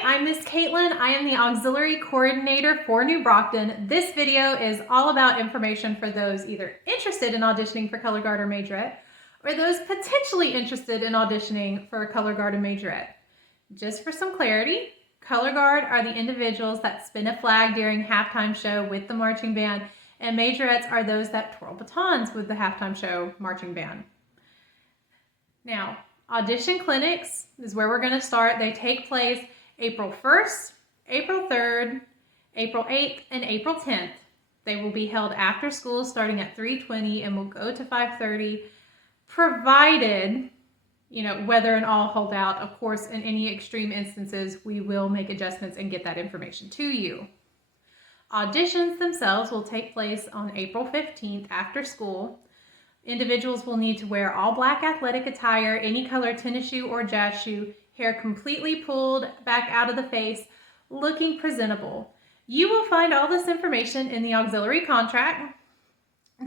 Hi, I'm Miss Caitlin. I am the Auxiliary Coordinator for New Brockton. This video is all about information for those either interested in auditioning for Color Guard or Majorette, or those potentially interested in auditioning for Color Guard or Majorette. Just for some clarity, Color Guard are the individuals that spin a flag during halftime show with the marching band, and Majorettes are those that twirl batons with the halftime show marching band. Now, audition clinics is where we're going to start. They take place April 1st, April 3rd, April 8th, and April 10th. They will be held after school starting at 3:20 and will go to 5:30, provided, whether and all hold out. Of course, in any extreme instances, we will make adjustments and get that information to you. Auditions themselves will take place on April 15th after school. Individuals will need to wear all black athletic attire, any color tennis shoe or jazz shoe, hair completely pulled back out of the face, looking presentable. You will find all this information in the auxiliary contract.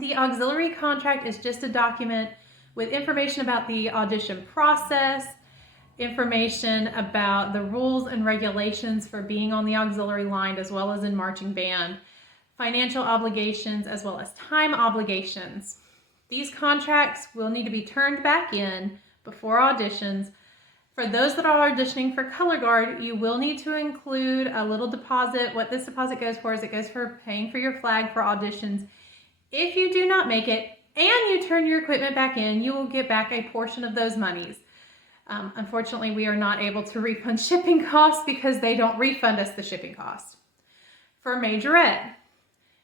The auxiliary contract is just a document with information about the audition process, information about the rules and regulations for being on the auxiliary line as well as in marching band, financial obligations as well as time obligations. These contracts will need to be turned back in before auditions. For those that are auditioning for Color Guard, you will need to include a little deposit. What this deposit goes for is it goes for paying for your flag for auditions. If you do not make it and you turn your equipment back in, you will get back a portion of those monies. Unfortunately, we are not able to refund shipping costs because they don't refund us the shipping costs. For Majorette,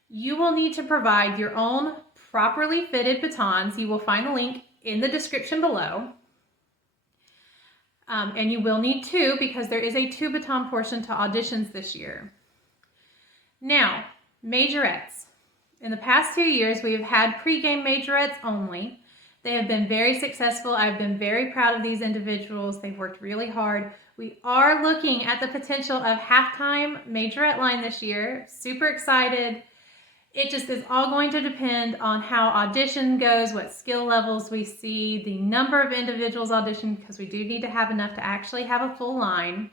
you will need to provide your own properly fitted batons. You will find a link in the description below. And you will need two because there is a 2-baton portion to auditions this year. Now, Majorettes. In the past 2 years, we have had pregame Majorettes only. They have been very successful. I've been very proud of these individuals. They've worked really hard. We are looking at the potential of halftime Majorette line this year. Super excited. It just is all going to depend on how audition goes, what skill levels we see, the number of individuals audition, because we do need to have enough to actually have a full line.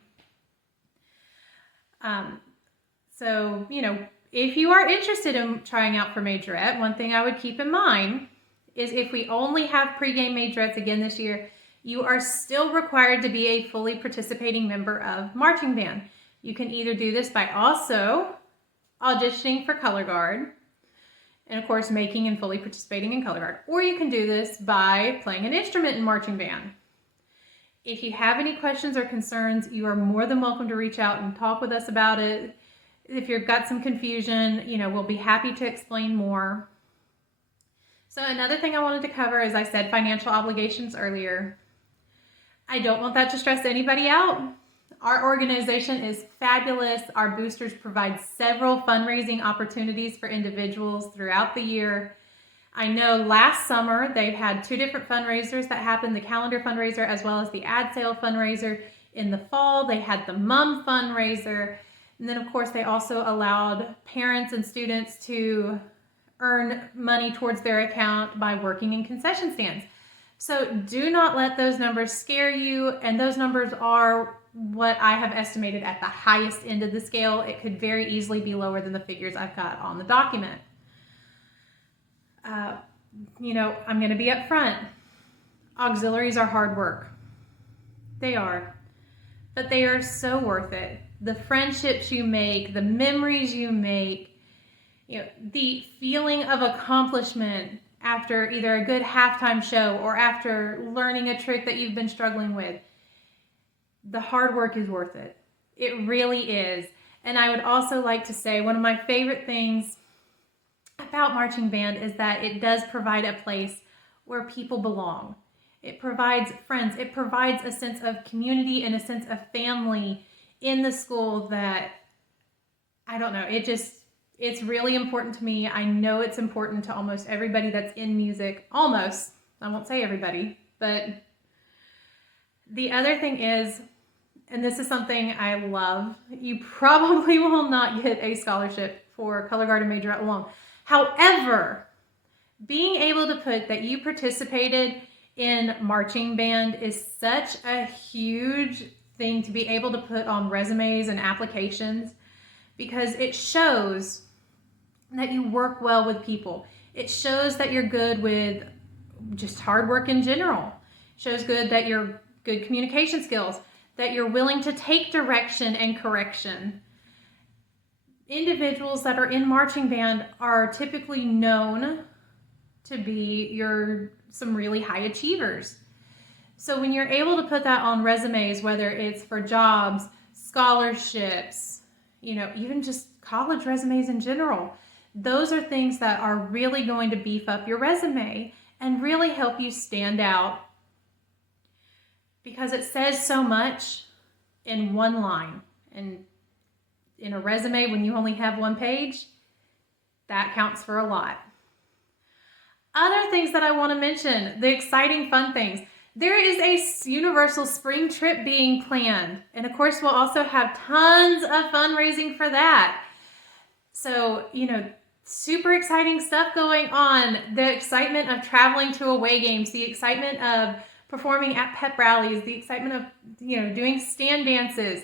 So, if you are interested in trying out for Majorette, one thing I would keep in mind is if we only have pregame Majorettes again this year, you are still required to be a fully participating member of marching band. You can either do this by also auditioning for Color Guard, and of course making and fully participating in Color Guard, or you can do this by playing an instrument in marching band. If you have any questions or concerns, you are more than welcome to reach out and talk with us about it. If you've got some confusion, we'll be happy to explain more. So another thing I wanted to cover, as I said, financial obligations earlier. I don't want that to stress anybody out. Our organization is fabulous. Our boosters provide several fundraising opportunities for individuals throughout the year. I know last summer they've had 2 different fundraisers that happened, the calendar fundraiser as well as the ad sale fundraiser. In the fall, they had the mum fundraiser. And then of course they also allowed parents and students to earn money towards their account by working in concession stands. So do not let those numbers scare you. And those numbers are what I have estimated at the highest end of the scale. It could very easily be lower than the figures I've got on the document. I'm going to be upfront. Auxiliaries are hard work. They are. But they are so worth it. The friendships you make, the memories you make, the feeling of accomplishment after either a good halftime show or after learning a trick that you've been struggling with. The hard work is worth it. It really is. And I would also like to say one of my favorite things about marching band is that it does provide a place where people belong. It provides friends. It provides a sense of community and a sense of family in the school that, I don't know, it's really important to me. I know it's important to almost everybody that's in music. Almost. I won't say everybody, but the other thing is, and this is something I love, you probably will not get a scholarship for Color Guard and Majorette alone. However, being able to put that you participated in marching band is such a huge thing to be able to put on resumes and applications, because it shows that you work well with people. It shows that you're good with just hard work in general. It shows good that you're good communication skills, that you're willing to take direction and correction. Individuals that are in marching band are typically known to be some really high achievers. So when you're able to put that on resumes, whether it's for jobs, scholarships, even just college resumes in general, those are things that are really going to beef up your resume and really help you stand out, because it says so much in one line. And in a resume, when you only have one page, that counts for a lot. Other things that I want to mention, the exciting fun things. There is a universal spring trip being planned. And of course, we'll also have tons of fundraising for that. So, super exciting stuff going on. The excitement of traveling to away games, the excitement of performing at pep rallies, the excitement of, doing stand dances.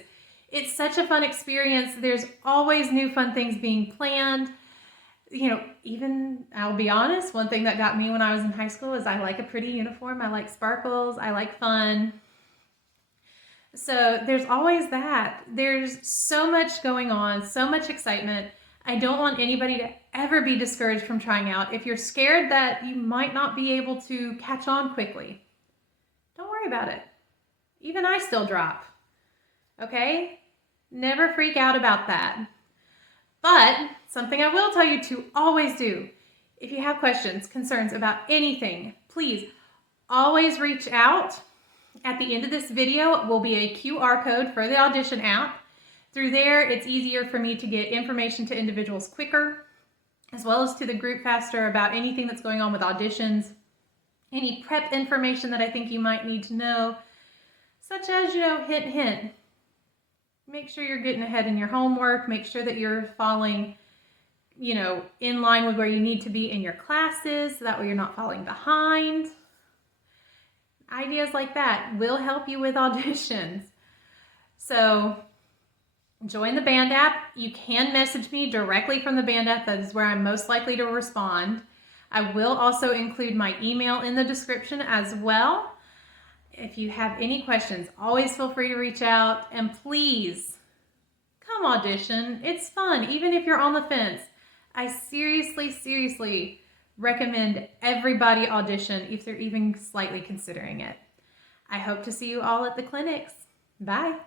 It's such a fun experience. There's always new fun things being planned. Even, I'll be honest, one thing that got me when I was in high school is I like a pretty uniform. I like sparkles. I like fun. So there's always that. There's so much going on, so much excitement. I don't want anybody to ever be discouraged from trying out. If you're scared that you might not be able to catch on quickly, don't worry about it. Even I still drop. Okay? Never freak out about that. But something I will tell you to always do, if you have questions, concerns about anything, please always reach out. At the end of this video will be a QR code for the Audition app. Through there, it's easier for me to get information to individuals quicker, as well as to the group faster about anything that's going on with auditions, any prep information that I think you might need to know, such as, hint, hint. Make sure you're getting ahead in your homework. Make sure that you're falling, in line with where you need to be in your classes, so that way you're not falling behind. Ideas like that will help you with auditions. So join the band app. You can message me directly from the band app. That is where I'm most likely to respond. I will also include my email in the description as well. If you have any questions, always feel free to reach out, and please come audition. It's fun, even if you're on the fence. I seriously recommend everybody audition if they're even slightly considering it. I hope to see you all at the clinics. Bye.